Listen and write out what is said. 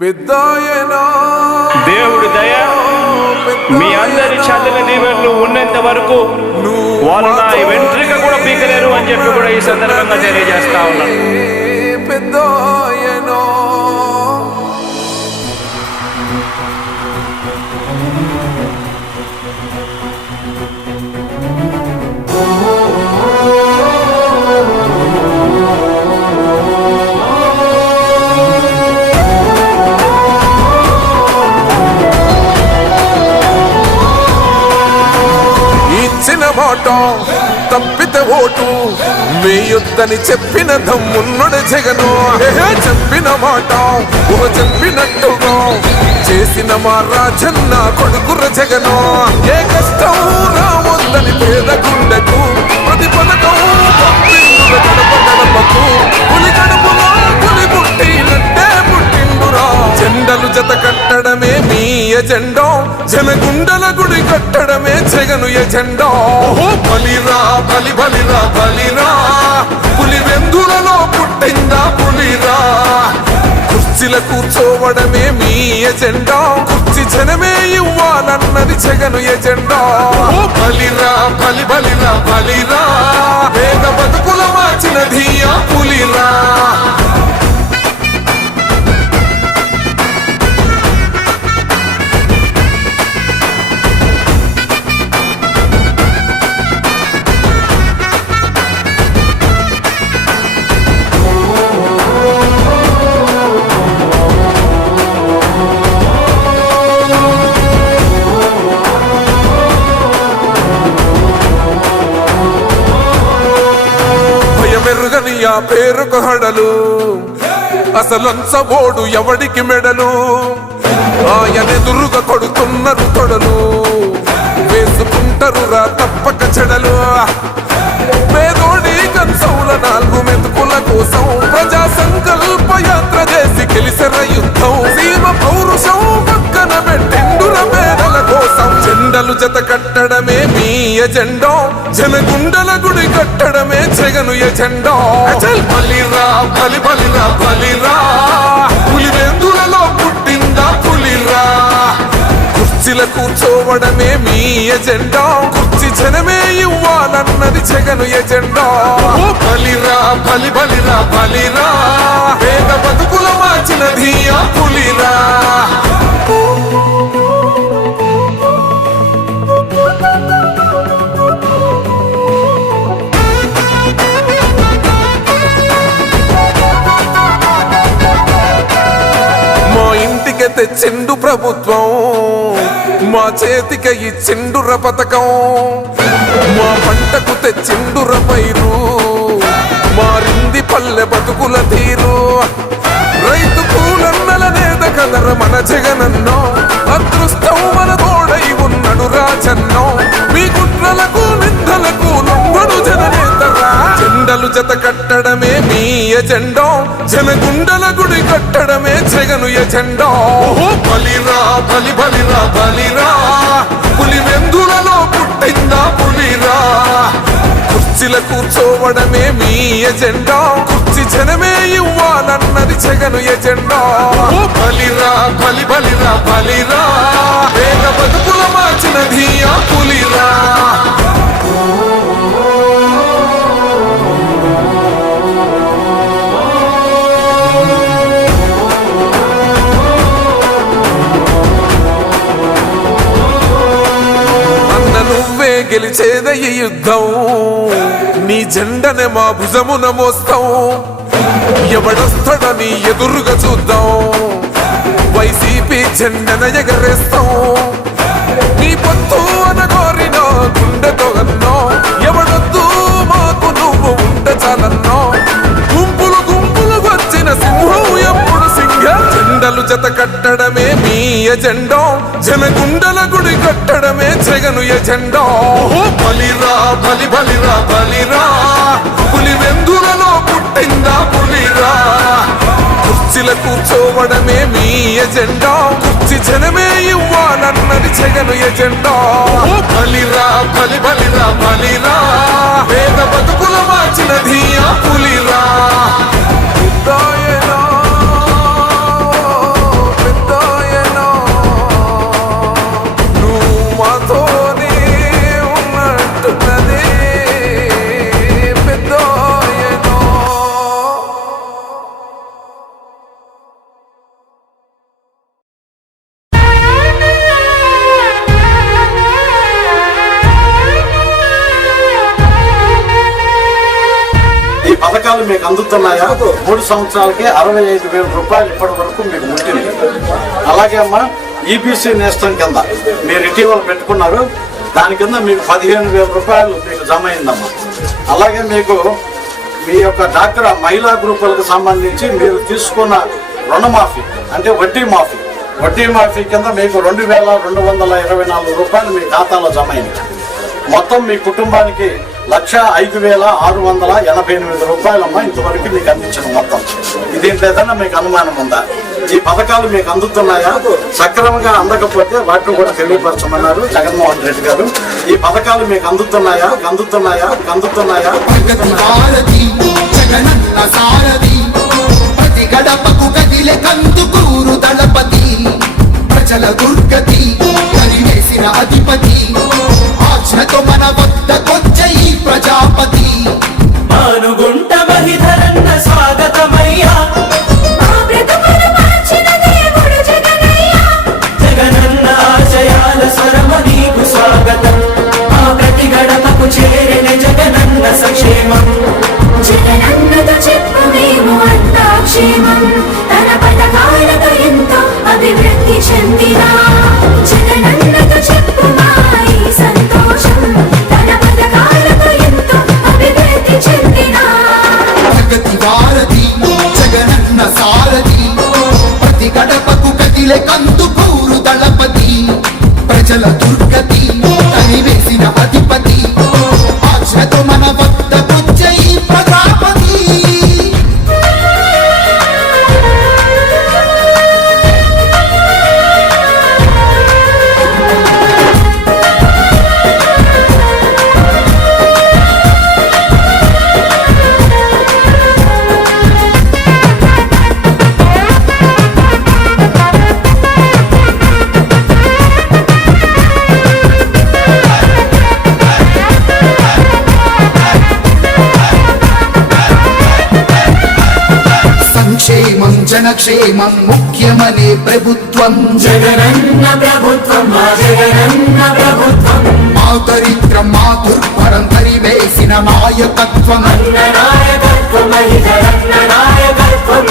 దేవుడి దయ మీ అందరి చల్లని దీవెనలు ఉన్నంత వరకు వాళ్ళు నా వెంట్రిక కూడా పీకలేరు అని చెప్పి కూడా ఈ సందర్భంగా తెలియజేస్తా ఉన్నాను. మాట తప్పితే ఓటు వేయొద్దని చెప్పిన దమ్మున్నడు జగను. చెప్పిన మాట చెప్పినట్టుగా చేసిన మా రాజన్న కొడుకుర జగను. ఏ కష్టం రావద్దని పేద గుండెకు ప్రతి పథకం గడప గడపకు పులి గడపలో పులి పుట్టినట్టే పుట్టిండురా. జెండలు జత కట్టడమే మీ ఎజెండా, జనగుండల గుడి కట్టడమే జగను ఎజెండా. బలిరా బలి బలిరా బలిరా, పులి వెందులలో పుట్టిందా పులిరా. కుర్చీల కూర్చోవడమే మీ ఎజెండా, కుర్చీ జనమే ఇవ్వాలన్నది జగను ఎజెండా. బలిరా బలి బలిరా బలిరా, పేద బతుకుల మార్చినది ఆ పులిరా. ఆ పేరుకు హడలు అసలంచబోడు ఎవడికి మెడలు. ఆయనెదురుగా కొడుతున్నారు తొడలు, వేసుకుంటారు రా తప్పక చెడలు. పేదోడి కంచౌల 4 మెతుకుల కోసం ప్రజా సంకల్ప యాత్ర చేసి గెలిసెర యుద్ధం. సీమ పౌరుషం పక్కన పెట్టిండుర పేదల కోసం. జెండలు జత కట్టడమే మీ ఎజెండా, జనగుండల గుడి కట్టడమే జగను ఎజెండా. బలిరా బలి బలిరా బలిరా, పులి వెందులలో పుట్టిందా పులిరా. కుర్చీల కూర్చోవడమే మీ ఎజెండా, కుర్చీ జనమే ఇవ్వాలన్నది జగను ఎజెండా. బలిరా బలి బలిరా బలిరా, పేద బతుకుల మార్చినది ఆ పులిరా. తెచ్చిండు ప్రభుత్వం, మా చేతికి ఇచ్చిండుర పథకం. మా పంటకు తెచ్చిండుర పైరు, మారింది పల్లె బతుకుల తీరు. రైతు కూలన్నల నేత కదర మన జగనన్నో, అదృష్టం మన తోడై ఉన్నడు రాజన్నో. మీ కుట్రలకు నిందలకు లొంగడు జననేతరా. జెండలు జత కట్టడమే మీ ఎజెండా, జనగుండల గుడి కట్టడమే జగను ఎజెండా. బలిరా బలి బలిరా బలిరా, పులి వెందులలో పుట్టిందా పులిరా. కుర్చీల కూర్చోవడమే మీ ఎజెండా, కుర్చీ జనమే ఇవ్వాలన్నది జగను ఎజెండా. బలిరా బలి బలిరా బలిరా, పేద బతుకుల మార్చినది ఆ పులిరా. గెలిచేద ఈ యుద్ధం, నీ జెండనే మా భుజమున మోస్తాం. ఎవడొస్తాడని ఎదురుగా చూద్దాం, వైసీపీ జెండన ఎగరేస్తాం. నీ పొత్తు అనగోరిన గుండెతో అన్నో, ఎవడొద్దు మాకు నువ్వు ఉంటే చాలన్నో. గుంపులు గుంపులు వచ్చిన సింహం ఎప్పుడు సింగ. జెండలు జత కట్టడమే మీ ఎజెండా, జనగుండల గుడి కట్టడమే జగను ఎజెండా. బలిరా బలి బలిరా బలిరా, పులి వెందులలో పుట్టిందా పులిరా. కుర్చీల కూర్చోవడమే మీ ఎజెండా, కుర్చీ జనమే ఇవ్వాలన్నది జగను ఎజెండా. బలిరా బలి బలిరా బలిరా, పేద బతుకుల మార్చినది ఆ పులిరా. పథకాలు మీకు అందుతున్నాయా? 3 సంవత్సరాలకి 65,000 రూపాయలు ఇప్పటి వరకు మీకు ముట్టింది. అలాగే అమ్మా ఈబీసీ నేస్తం కింద మీరు ఇటీవల పెట్టుకున్నారు, దాని కింద మీకు 15,000 రూపాయలు మీకు జమ అయిందమ్మా. అలాగే మీకు మీ యొక్క డాక్టర్ మహిళా గ్రూపులకు సంబంధించి మీరు తీసుకున్న రుణమాఫీ అంటే వడ్డీ మాఫీ కింద మీకు 2,224 రూపాయలు మీ ఖాతాలో జమ అయింది. మొత్తం మీ కుటుంబానికి 1,05,688 రూపాయలమ్మా ఇంతవరకు మీకు అందించిన మొత్తం. దీంట్లో ఏదైనా మీకు అనుమానం ఉందా? ఈ పథకాలు మీకు అందుతున్నాయా? సక్రమంగా అందకపోతే వాటిని కూడా తెలియపరచమన్నారు జగన్మోహన్ రెడ్డి గారు. ఈ పథకాలు మీకు అందుతున్నాయా? గడపకు కదిలే కందుకూరు దళపతి, ప్రజల దుర్గతి కలివేసిన అధిపతి, ఆజ్ఞతో మన వద్దకొచ్చే ఈ ప్రజాపతి. మానుగుంట మహిధరన్న స్వాగతమయ్యా, జగనన్న ఆశయాల స్వరమ నీకు స్వాగతం. ఆ ప్రతి గడపకు చేరిన జగనన్న సంక్షేమం. జగనన్నతో చెప్పు మేము అంతా క్షేమం, తన పథకాలతో ఎంతో అభివృద్ధి చెందిన. జగనన్నతో చెప్పు మా ఈ సంతోషం, తన పథకాలతో ఎంతో అభివృద్ధి చెందిన. జగతి వారధి జగనన్న సారథి, ప్రతి గడపకు కదిలే కందుకూరు దళపతి, ప్రజల దుర్గతి కలివేసిన అధిపతి, ఆజ్ఞతో మన వద్దకొచ్చే ఈ ప్రజాపతి. సంక్షేమం జనక్షేమం ముఖ్యమనే ప్రభుత్వం, జగనన్న ప్రభుత్వం, మా జగనన్న ప్రభుత్వం. మా దరిద్రం మా దుర్భరం తరివేసిన నాయకత్వం, నాయకత్వం, మహిధరన్న నాయకత్వం.